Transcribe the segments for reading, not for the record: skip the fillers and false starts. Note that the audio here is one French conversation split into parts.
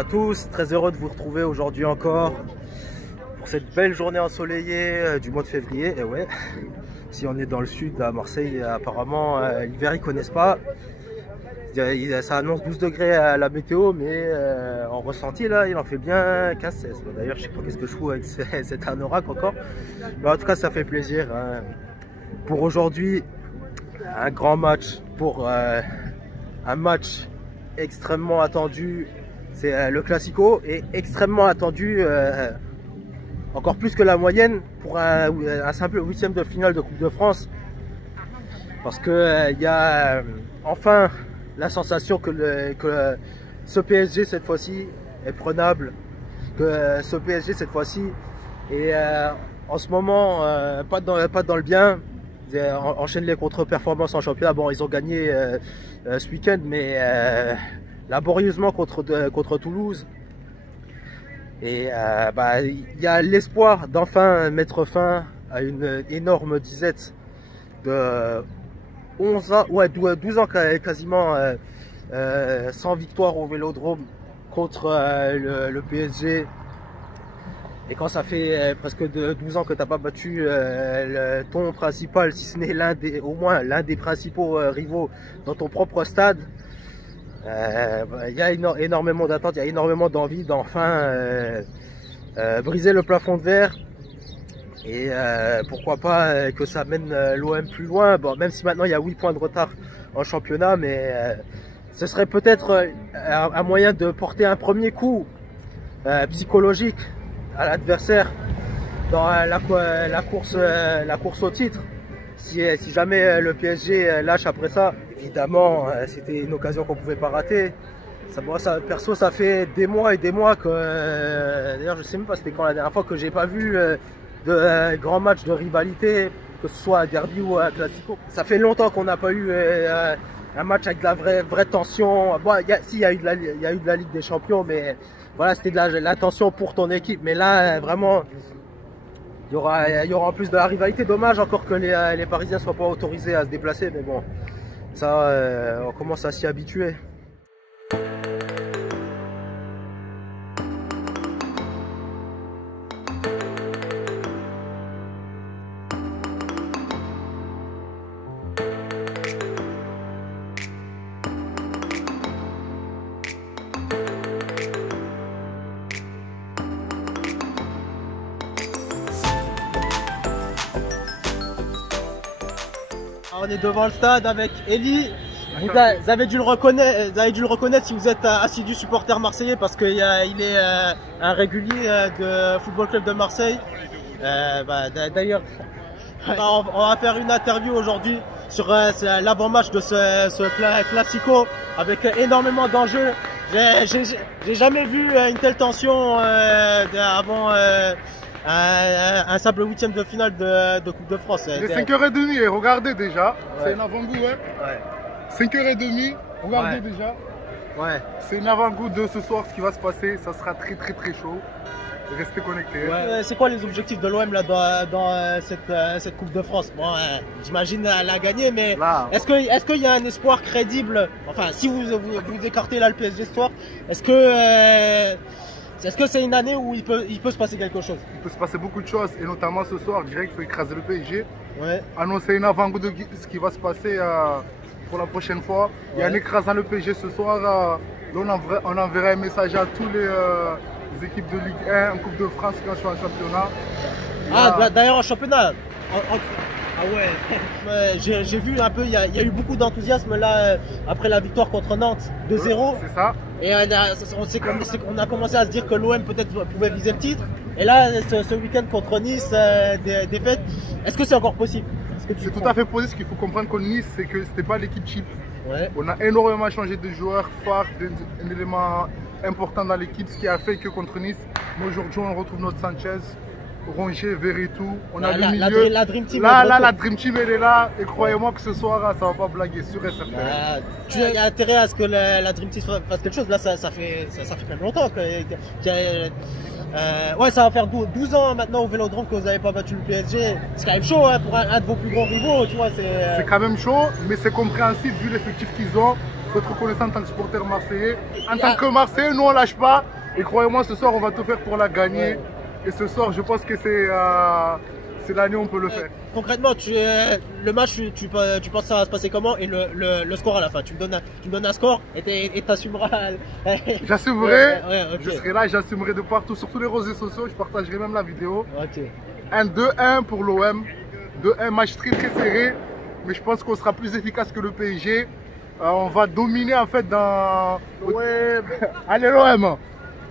à tous, très heureux de vous retrouver aujourd'hui encore pour cette belle journée ensoleillée du mois de février. Et ouais, si on est dans le sud à Marseille, apparemment l'hiver ils connaissent pas. Ça annonce 12 degrés à la météo, mais en ressenti là il en fait bien 15-16. D'ailleurs je sais pas qu'est-ce que je fous avec cet anorak encore, mais en tout cas ça fait plaisir hein. Pour aujourd'hui, un grand match, pour un match extrêmement attendu. C'est le Classico et extrêmement attendu, encore plus que la moyenne pour un simple huitième de finale de Coupe de France, parce que il y a enfin la sensation que ce PSG cette fois-ci est prenable, que ce PSG cette fois-ci est en ce moment pas dans le bien. Enchaîne les contre-performances en championnat. Bon, ils ont gagné ce week-end, mais laborieusement contre Toulouse. Et il y a l'espoir d'enfin mettre fin à une énorme disette de 11 ans, ouais, 12 ans quasiment sans victoire au Vélodrome contre le PSG. Et quand ça fait presque 12 ans que tu n'as pas battu ton principal, si ce n'est au moins l'un des principaux rivaux dans ton propre stade, il y a énormément d'attentes, il y a énormément d'envie d'enfin briser le plafond de verre. Et pourquoi pas que ça mène l'OM plus loin. Bon, même si maintenant il y a 8 points de retard en championnat, mais ce serait peut-être un moyen de porter un premier coup psychologique à l'adversaire dans la course au titre. Si jamais le PSG lâche après ça, évidemment c'était une occasion qu'on pouvait pas rater. Perso, ça fait des mois et des mois que d'ailleurs je sais même pas c'était quand la dernière fois que j'ai pas vu de grands matchs de rivalité, que ce soit un derby ou un classico. Ça fait longtemps qu'on n'a pas eu un match avec de la vraie tension. Bon, il y a eu de la Ligue des Champions, mais voilà, c'était de la tension pour ton équipe. Mais là, vraiment, il y aura en plus de la rivalité. Dommage encore que les Parisiens ne soient pas autorisés à se déplacer. Mais bon, ça, on commence à s'y habituer. On est devant le stade avec Eli. Vous avez dû le reconnaître si vous êtes assidu supporter marseillais, parce qu'il est un régulier de Football Club de Marseille. D'ailleurs, on va faire une interview aujourd'hui sur l'avant-match de ce Classico avec énormément d'enjeux. J'ai jamais vu une telle tension avant un simple huitième de finale de Coupe de France. Il est 5h30 et regardez déjà, ouais. C'est un avant-goût, hein. Ouais. 5h30, regardez ouais. Déjà. Ouais. C'est un avant-goût de ce soir, ce qui va se passer, ça sera très chaud. Restez connectés. Ouais. C'est quoi les objectifs de l'OM là dans cette Coupe de France? Bon, j'imagine la gagner, mais est-ce qu'il y a un espoir crédible? Enfin, si vous écartez là le PSG ce soir, est-ce que c'est une année où il peut se passer quelque chose? Il peut se passer beaucoup de choses, et notamment ce soir, je dirais qu'il faut écraser le PSG. Ouais. Annoncer un avant-goût de ce qui va se passer pour la prochaine fois. Ouais. Et en écrasant le PSG ce soir, on enverra un message à tous les équipes de Ligue 1, en Coupe de France quand je suis en championnat. D'ailleurs en championnat. Ah ouais, j'ai vu un peu, il y a eu beaucoup d'enthousiasme là après la victoire contre Nantes 2-0. C'est ça. Et on a commencé à se dire que l'OM peut-être pouvait viser le titre. Et là, ce week-end contre Nice, défaite, est-ce que c'est encore possible? C'est tout à fait possible. Ce qu'il faut comprendre contre Nice, c'est que c'était pas l'équipe cheap. Ouais. On a énormément changé de joueurs phares, un élément important dans l'équipe, ce qui a fait que contre Nice, aujourd'hui on retrouve notre Sanchez, Rongier, Veretout, on a le milieu. La Dream Team. La Dream Team elle est là, et croyez-moi que ce soir ça va pas blaguer, sûr et certain. Tu as intérêt à ce que la Dream Team fasse quelque chose. Là ça fait quand même longtemps ouais, ça va faire 12 ans maintenant au Vélodrome que vous n'avez pas battu le PSG. C'est quand même chaud hein, pour un de vos plus gros rivaux, tu vois. C'est quand même chaud, mais c'est compréhensible vu l'effectif qu'ils ont. faut être reconnaissant en tant que supporter marseillais. En tant que Marseillais, nous on lâche pas. Et croyez-moi, ce soir on va tout faire pour la gagner. Et ce soir, je pense que c'est l'année où on peut le faire. Concrètement, le match, tu penses que ça va se passer comment? Et le score à la fin, tu me donnes un score et t'assumeras. J'assumerai, okay. Je serai là, j'assumerai de partout, sur tous les réseaux sociaux, je partagerai même la vidéo. Ok. 2-1 pour l'OM, 2-1, match très serré, mais je pense qu'on sera plus efficace que le PSG. On va dominer en fait dans... Ouais, allez l'OM.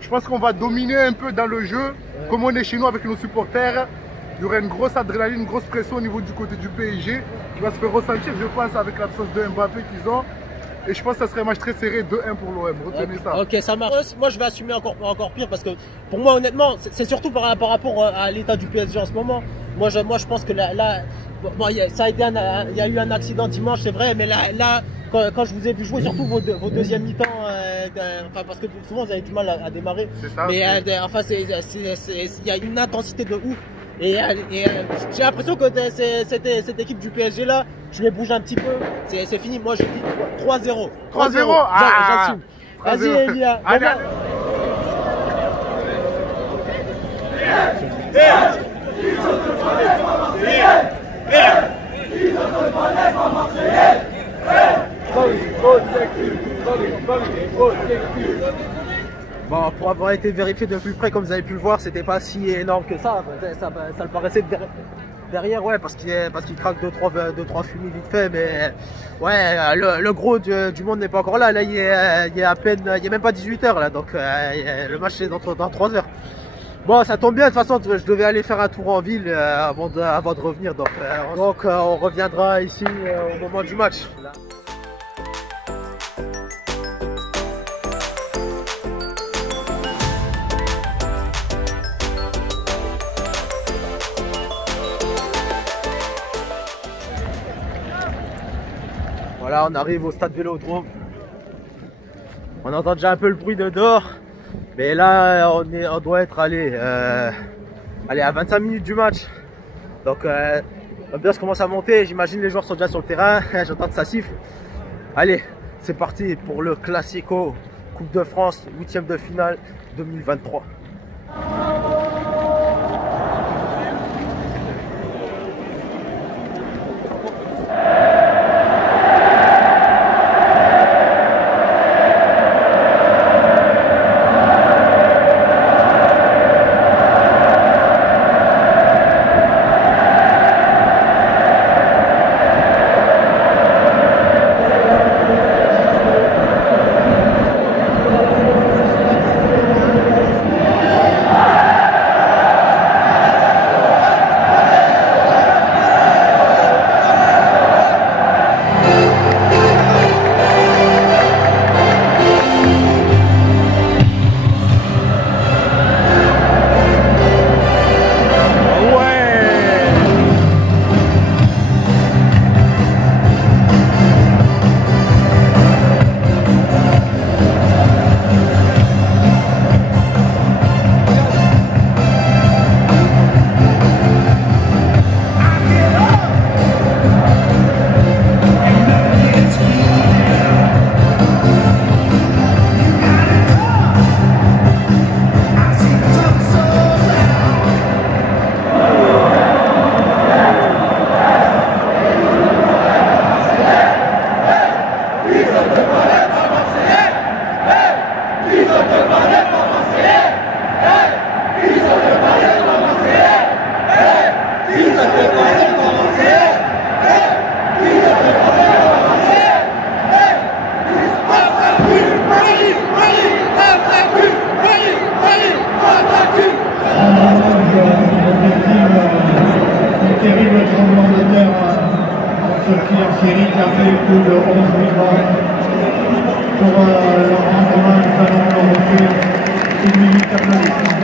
Je pense qu'on va dominer un peu dans le jeu, comme on est chez nous avec nos supporters. Il y aura une grosse adrénaline, une grosse pression au niveau du côté du PSG qui va se faire ressentir, je pense, avec l'absence de Mbappé qu'ils ont. Et je pense que ça serait un match très serré, 2-1 pour l'OM. Retenez ça. Ok, ça marche. Moi, je vais assumer encore pire parce que pour moi, honnêtement, c'est surtout par rapport à l'état du PSG en ce moment. Moi, je pense que là bon, il y a eu un accident dimanche, c'est vrai, mais là quand je vous ai vu jouer, surtout vos deuxièmes mi-temps, parce que souvent vous avez du mal à démarrer. C'est ça. Mais enfin, il y a une intensité de ouf. Et j'ai l'impression que cette équipe du PSG là, je les bouge un petit peu. C'est fini. Moi, je dis 3-0. 3-0. J'assume. Vas-y, Elia. Allez. Bon, pour avoir été vérifié de plus près, comme vous avez pu le voir, c'était pas si énorme que ça. Ça le paraissait derrière, ouais, parce qu'il craque 2-3 fumées vite fait, mais ouais, le gros du monde n'est pas encore là. Là, il y a à peine, il y a même pas 18 h là, donc le match c'est dans 3 heures. Bon, ça tombe bien, de toute façon, je devais aller faire un tour en ville avant de revenir, donc on reviendra ici au moment du match. Là. Voilà, on arrive au stade Vélodrome. On entend déjà un peu le bruit de dehors. Mais là, on doit être allé à 25 minutes du match. Donc, l'ambiance commence à monter. J'imagine les joueurs sont déjà sur le terrain. J'entends que ça siffle. Allez, c'est parti pour le Classico Coupe de France, 8e de finale 2023. Terrible tremblement de terre en Turquie, en Syrie, qui a fait plus de 11 000 morts. Pour leur rendre hommage, nous allons leur offrir une minute d'applaudissements.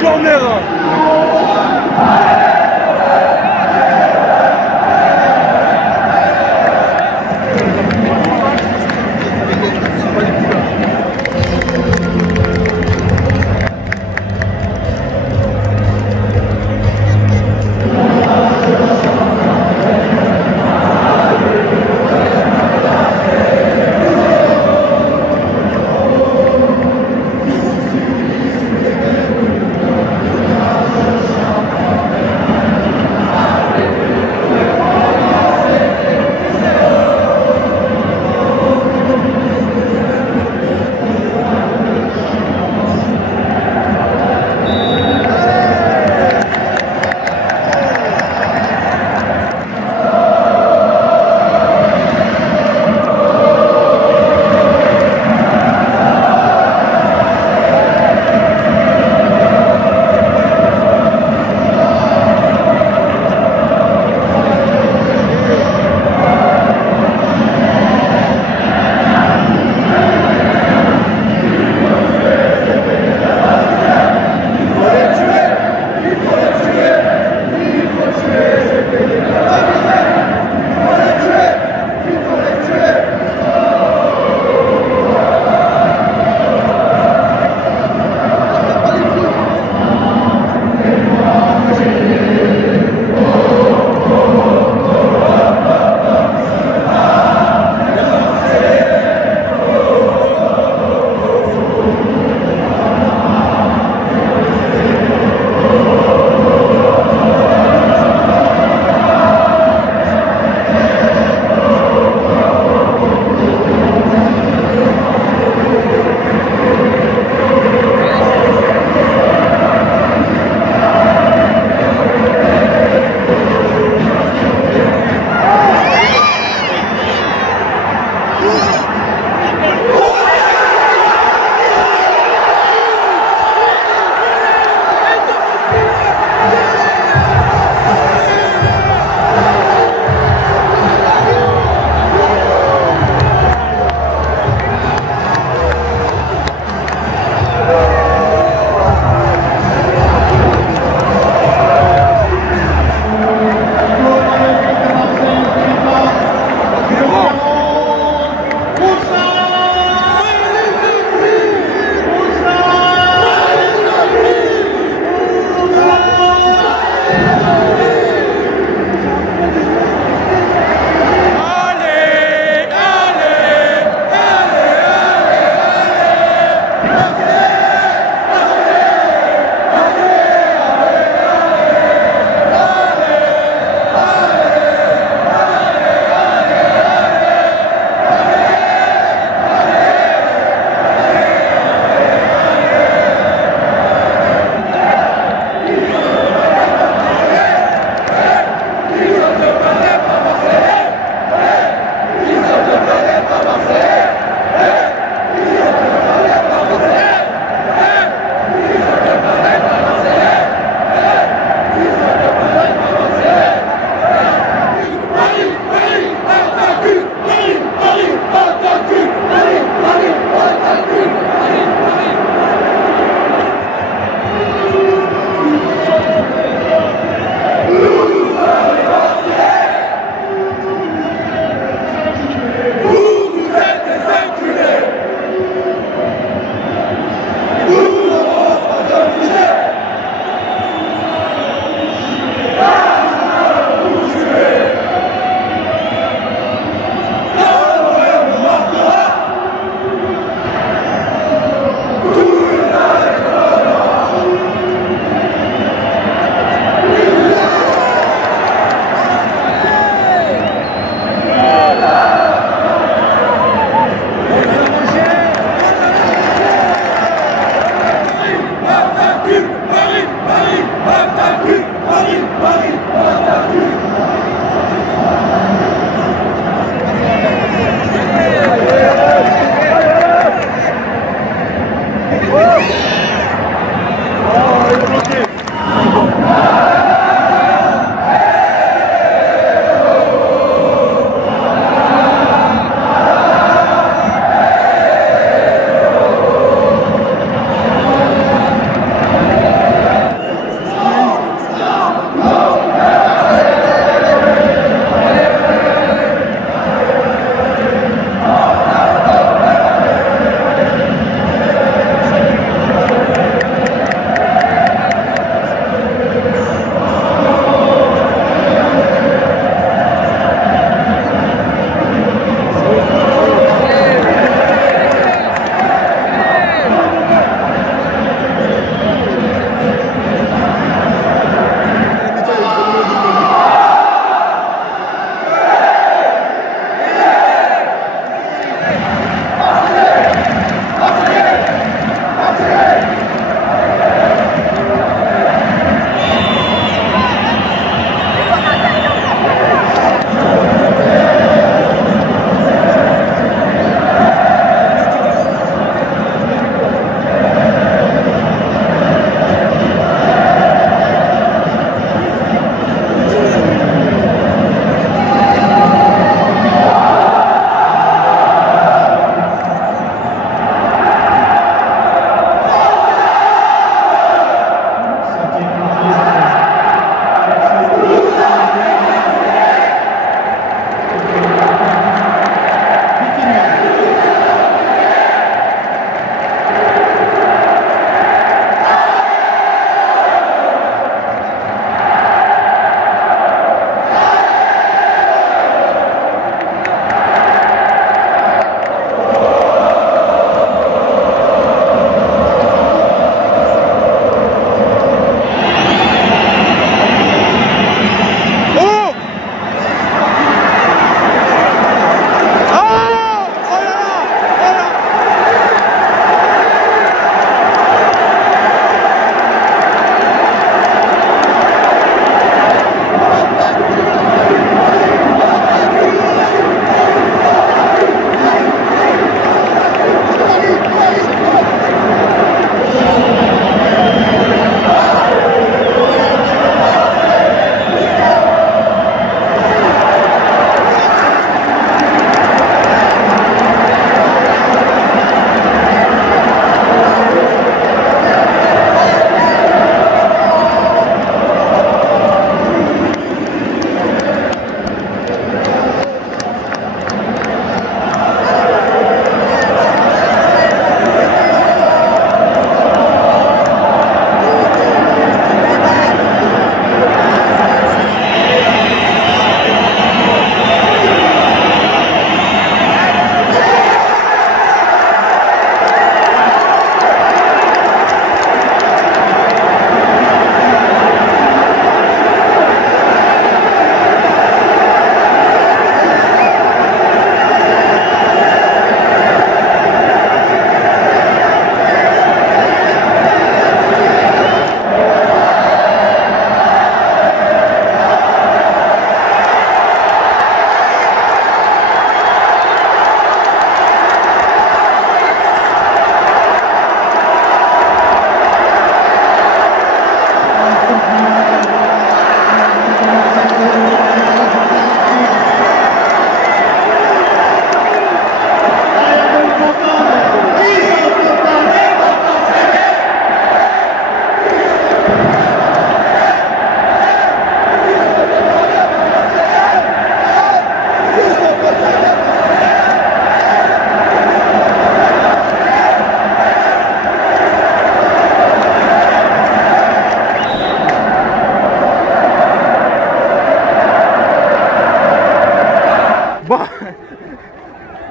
corner.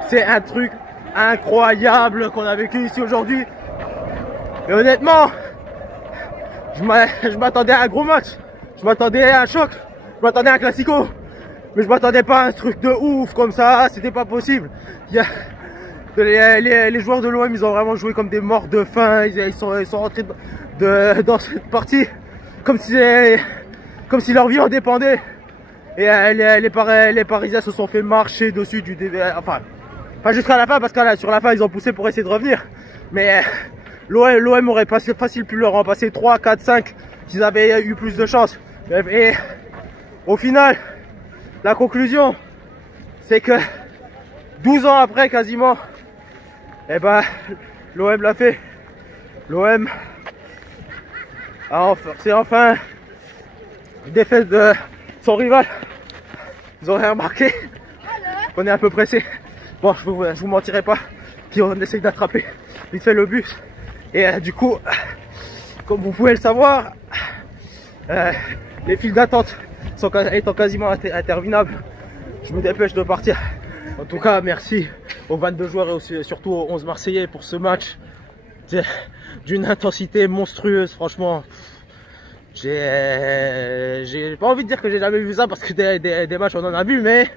C'est un truc incroyable qu'on a vécu ici aujourd'hui. Et honnêtement, je m'attendais à un gros match. Je m'attendais à un choc. Je m'attendais à un classico. Mais je m'attendais pas à un truc de ouf comme ça. C'était pas possible. Les joueurs de l'OM, ils ont vraiment joué comme des morts de faim. Ils sont rentrés dans cette partie comme si leur vie en dépendait. Et les Parisiens se sont fait marcher dessus du début. Enfin, pas jusqu'à la fin, parce que là, sur la fin, ils ont poussé pour essayer de revenir. Mais l'OM aurait facile pu leur en passer 3, 4, 5 s'ils avaient eu plus de chance. Et au final, la conclusion, c'est que 12 ans après quasiment, eh ben, l'OM l'a fait. L'OM c'est enfin une défaite de son rival. Vous aurez remarqué qu'on est un peu pressé. Bon, je vous mentirai pas. Puis on essaye d'attraper vite fait le bus. Et du coup, comme vous pouvez le savoir, les files d'attente étant quasiment interminables, je me dépêche de partir. En tout cas, merci aux 22 joueurs et aussi, surtout aux 11 Marseillais pour ce match d'une intensité monstrueuse. Franchement, j'ai pas envie de dire que j'ai jamais vu ça parce que des matchs on en a vu, mais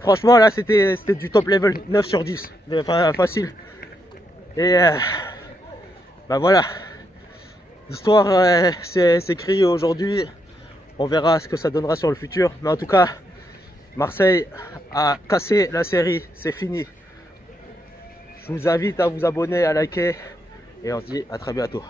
franchement là c'était du top level, 9 sur 10, enfin, facile. Et bah voilà, l'histoire s'est écrite aujourd'hui. On verra ce que ça donnera sur le futur, mais en tout cas Marseille a cassé la série, c'est fini. Je vous invite à vous abonner, à liker et on se dit à très bientôt.